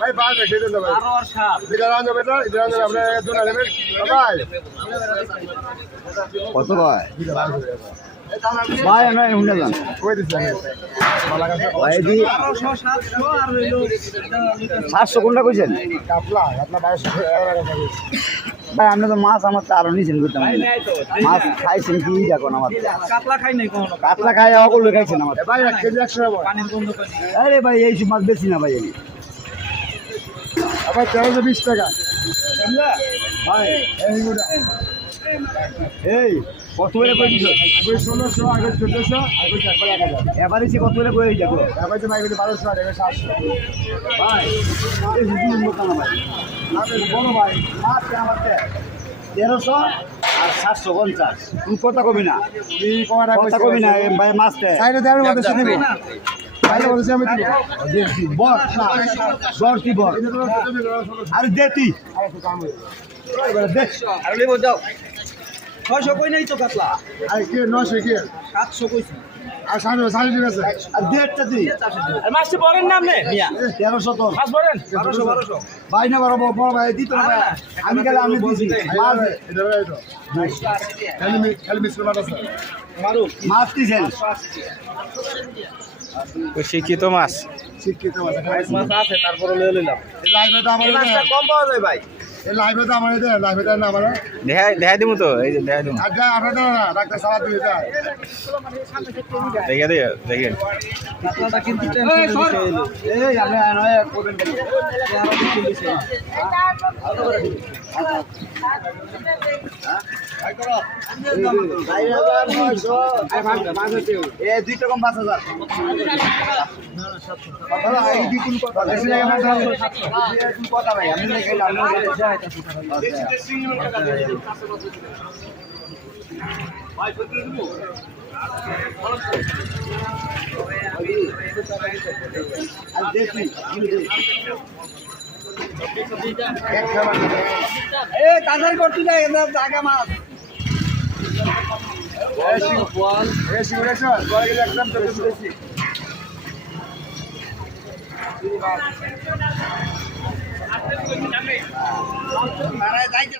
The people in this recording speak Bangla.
ভাই বাস রেখে দেন ভাই এটা রান যাবে না এটা রান যাবে আপনি দুনা নেবেন ভাই কত কয় ভাই না হুন্ডা যান কই দিছেন ভাই দি 700 কোনটা কইছেন কাপলা আপনার 2200 ভাই আপনি তো মাছ আমার তো আরো নিছেন করতাম মাছ খাইছেন কি দেখো আমার কাতলা খাই নাই কখনো কাতলা খাই অকল খাইছেন আমার ভাই 1 কেজি 100 টাকা পানির গন্ধ পাই আরে ভাই এই সব মাছ বেশি না ভাই আমি আবার 1320 টাকা ভাই এই গুড়া এই কত বেলা কই দিছ আগে 1600 আগে 1400 আগে একবার 1000 এবারে সে কত বেলা কই দেখো এবার তো ভাই 1200 আগে 700 ভাই এই দুদিন মত না ভাই আপনি বলো ভাই মাছ আমার 1300 আর 750 তুমি কথা কবি না এই কমার কথা কবি না ভাই মাছটা সাইডে দেওয়ার মধ্যে শুনে দিব সাইডে বলছি আমি দিব বর না বর কি বর আরে দে তুই আর লেবো যাও 600 কই নাই তো কাতলা আই কে 900 কে 700 কইছি আর সামনে সাইডে ঠিক আছে আর দেড়টা তুই আর মাছটি পড়েন না আপনি মিয়া 1300 তোর মাছ পড়েন 1200 ভাই না বড় বড় ভাই দিত না ভাই আমি গেলে আমি দিছি মাছ এটা ভাই তো খালি মিশ্র মাছ আছে মারুক মাছ দিছেন শিক্ষিত মাছ শিক্ষিত মাছ মাছ আছে তারপরে লয়ে লইলাম এই লাইভে তো আমার মাছটা কম পাওয়া যায় ভাই এই লাইভে তো আমার এটা লাইভে তো না আমার দেখাই দিমু তো এই যে দেখাই দিমু আচ্ছা আপনারা না ডাক্তার সালাদ দিয়ে যায় দেখে দিয়ে দেখেন কাতলাটা কিন্তু টেনশন দিছে হইলো এই আপনি নয় করবেন কেন আরো বেশি দিছে এই 2 টাকা 5000 এই দুই কোন কথা কথা ভাই আমি গেলাম কাজার করতে যাই জায়গা মাছ একদম তো বেশি যাইতে